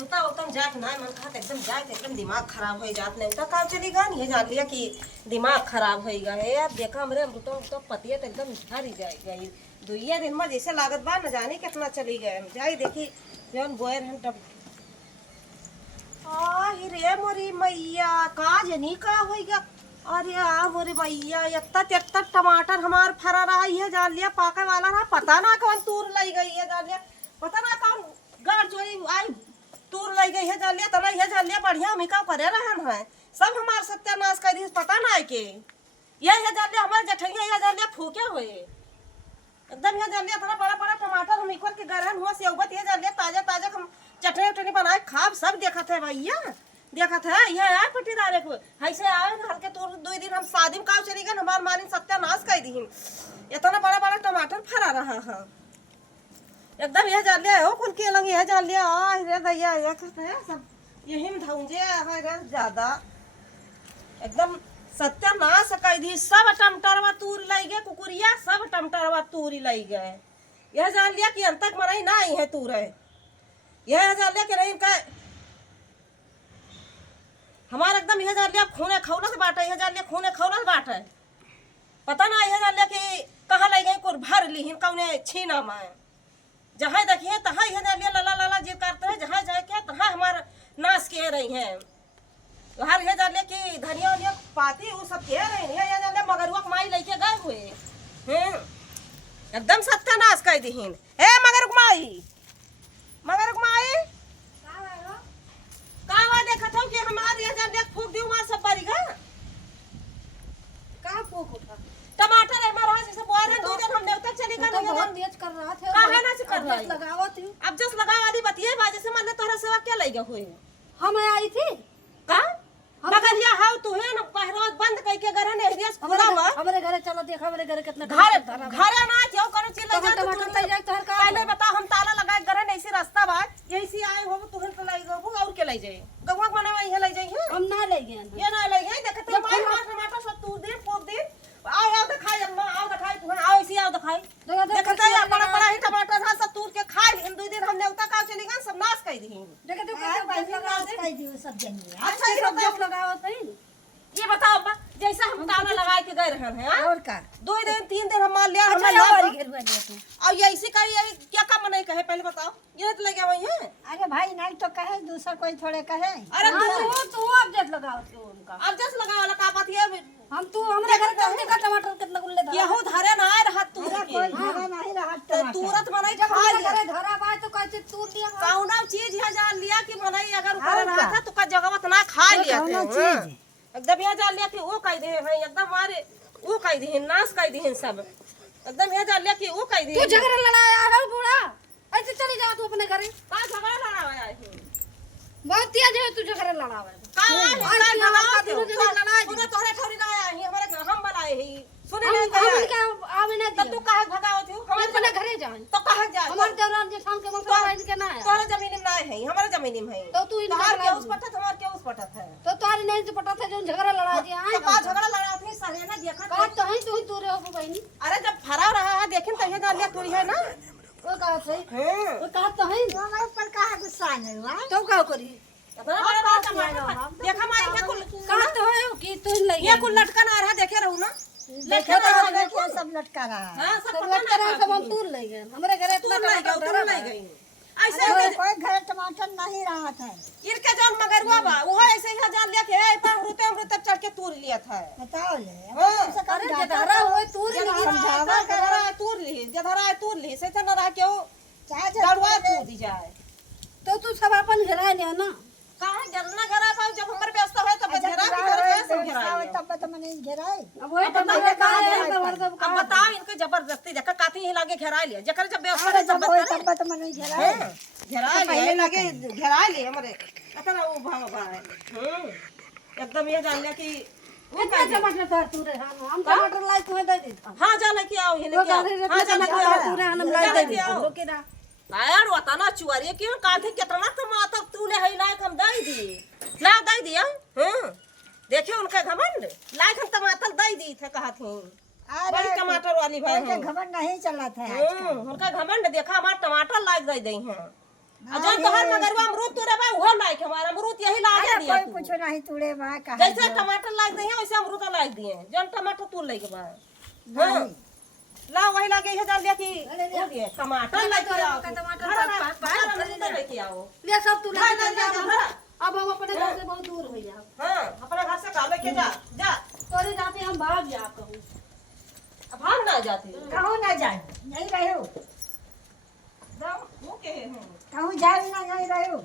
नेवता उतम जात ना मन खात एकदम जात एकदम दिमाग खराब हो जात नेवता काम चली गा ये जान लिया कि दिमाग खराब हो गया है यार। देखा हमरे तो पतिया तो एकदम झड़ ही जाएगा दुइया दिन में जैसे लागत बा न जाने कितना चली गए हम जाई देखी जौन बोयर हम तब आही रे मोरी मैया का जनी का हो गया। अरे आ मोरे भैया इतना टमाटर हमार फरा रहा है जान लिया पाके वाला रहा पता ना कौन तूर लाई गई है जान लिया पता ना कौन गाड़ चोरी आई तूर लाई गई है जान लिया तना ये जान लिया बढ़िया हम का करे रहन है सब हमार सत्यानाश कर दी पता ना है के ये है जान लिया हमारे जठैया ये जान लिया फूके हुए एकदम ये जान लिया थोड़ा बड़ा बड़ा टमाटर हम इकर के गरहन हुआ सेवबत ये जान लिया ताजा ताजा हम चटनी उटनी बनाए खाब सब देखा थे भैया देखा था ये आया पटीदार को ऐसे आए घर के तोर 2 दिन हम शादी में काव चली गए हमार मानी सत्यानाश कर दी इतना बड़ा बड़ा टमाटर फरा रहा है एकदम यह जान लिया हो कुल के लंग यह जान लिया आ रे भैया ये कहते हैं सब यही में धौंजे है रे ज्यादा एकदम सत्यानाश कर दी सब टमाटरवा तूर लाई गए कुकुरिया सब टमाटरवा तूर लाई गए यह जान लिया कि अंतक मरई ना आई है तूर है यह जान लिया कि नहीं का हमारा एकदम यह जान लिया खूने खौलत बाटे यह जान लिया खूने खौलत बाटे पता ना यह जान लिया कि कहाँ लग गई कुर भर ली कौने छीना में जहाँ देखिए तहाँ यह जान लिया लला लला जी करते हैं जहाँ जाए के तहाँ हमारा नाश किए रही हैं हर यह जान लिया कि धनिया उनिया पाती वो सब कह रही है यह जान लिया मगरुआ कमाई लेके गए हुए एकदम सत्यानाश कर दी हे मगर कुमाई कावा देखा था कि हमारे यहाँ जान देख फूक दी वहाँ सब बरी गा का फूक उठा टमाटर है हमारा से सब और है 2 दिन हम नेवता चली गए तो बहुत तेज कर रहा थे काहे ना से कर रहा है लगावत हूं अब जस लगा वाली बतिए बाजे से मन तोरा सेवा क्या लई गए हुए हम आई थी का मगर ये हाउ तू है ना पहरोज बंद कई के घर ने हरियस पूरा हुआ हमारे घर चलो देख हमारे घर कितना घर ना क्यों करो चिल्ला जा टमाटर तई जाए तोहर का पहले बता हम ताला लगाए घर ने ऐसी रास्ता बा यही से आए हो तू हन लाई गो और के लाई जाए गवा बने वही लाई जाए हम ना ले गए ये ना लाई गए देखते टमाटर सब तू दे पोक दे आओ दिखाई अम्मा आओ दिखाई तू आओ इसी आओ दिखाई देखते हैं बड़ा बड़ा ही टमाटर था सब तूर के खाए लेकिन 2 दिन हमने उता का चली गए सब नाश कर दी देखते कैसे लगाओ कई दी सब जनी अच्छा ये सब लगाओ तई ये बताओ अब्बा जैसा हम ताला लगाए के गए रहन है और का 2 दिन 3 दिन हम मान लिया हम अच्छा और घेरवा दिया तू और ये ऐसी का ये क्या काम नहीं कहे पहले बताओ ये तो लगे वही है अरे भाई नहीं तो कहे दूसरा कोई थोड़े कहे अरे तू अब जट लगाओ तू उनका अब जस लगा वाला का बात है हम तू हमरे घर चलते का टमाटर कितना गुल्ले धरा यहू धरे ना आए रहा तू कोई धरा नहीं रहा टमाटर तुरंत मनाई जब खा हमारे लिया घरे धरा बा तो कैसे तूर दिया कौना चीज है जान लिया कि मनाई अगर ऊपर रहा था तो का जगह ना खा लिया थे एकदम यह जान लिया कि वो कह दे है एकदम मारे वो कह दे नाश कह दे सब एकदम यह जान लिया कि वो कह दे तू झगड़ा लड़ाया है बूढ़ा ऐसे चली जा तू अपने घरे का झगड़ा लड़ाया है बहुत तेज है तू झगड़ा लड़ावे सुने तोहरे ठौरी ना आया ही हमारे घर हम बनाए ही सुने नहीं हम क्या आवे ना तो तू काहे भगाओ थी हम अपने घरे जाए तो काहे जा हमारे दौरान जे शाम के मौका है इनके ना है तोहरे जमीन में ना है हमारे जमीन में है तो तू इन तोहर के उस पटत हमार के उस पटत है तो तारी नहीं से पटा था जो झगड़ा लड़ा दिया तो का झगड़ा लड़ा थी सरे ना देखा का तो ही तू रे हो बहनी अरे जब फरा रहा है देखें तो ये जान लिया तू है ना वो कहा सही हां वो कहा तो है हमारे ऊपर का गुस्सा नहीं हुआ तो का करी देखा माई के कुल कहा तो है कि तू लई ये कुल लटकन आ रहा देखे रहू ना देखे तो सब लटका रहा है हां सब तो पता लटका रहा सब हम तूर ले गए हमरे घरे तू इतना नहीं गई तू नहीं गई ऐसे कोई घर टमाटर नहीं रहा था इनके जान मगर हुआ बा वो ऐसे ही जान लिया कि ए पर अमृत चढ़ के तूर लिया था बताओ ले हां अरे जधरा होए तूर नहीं समझावा जधरा तूर ली जधरा तूर ली से तो ना रहा क्यों चाहे दड़वा तूर दी जाए तो तू सब अपन घेरा ले ना काहे जरना घरा पाओ जब हमर व्यवस्था है तब घेरा के घर के सब घेरा तब तो मैंने घेराए अब वही तो मेरे का है सब अब बताओ इनके जबरदस्ती जका काती ही लागे घेरा लिया जकर जब व्यवस्था है जब जब होए तब तो मैंने घेराए घेरा लिया लागे घेरा लिया हमरे इतना वो भाव है एकदम ये जान लिया कि वो का टमाटर था तू रे हम टमाटर लाई तुम्हें दे देता हां जा लेके आओ ये वो लेके आओ गाड़ी हां जा लेके आओ तू रे हम लाई दे देता रोके ना यार वतना चुआरी क्यों काथे कितना टमाटर तूने है लायक हम दई दी ला दई दिया हां देखिए उनका घमंड लायक हम टमाटर दई दी थे कहा थी बड़ी टमाटर वाली भाई घमंड नहीं चला था उनका घमंड देखा हमार टमाटर लायक दई दई हैं जो तोहर मगरवा अमरूद तोरे बा वो लायक हमारा अमरूद यही ला अरे दिया कोई कुछ नहीं तूड़े बा कहा जैसे टमाटर लाग दिए वैसे अमरूद लाग दिए जन टमाटर तू लेके बा हां ला वही लागे है डाल दिया कि हो गया टमाटर लेके आओ टमाटर लेके आओ ले सब तू ना, लेके ना, जा ना, अब हम अपने घर से बहुत दूर हो जा हां अपने घर से का लेके जा जा तोरे जाते हम भाग जा कहूं अब भाग ना जाती कहूँ ना जाए नहीं रहो जाओ वो के है कहूँ जाए ना नहीं रहो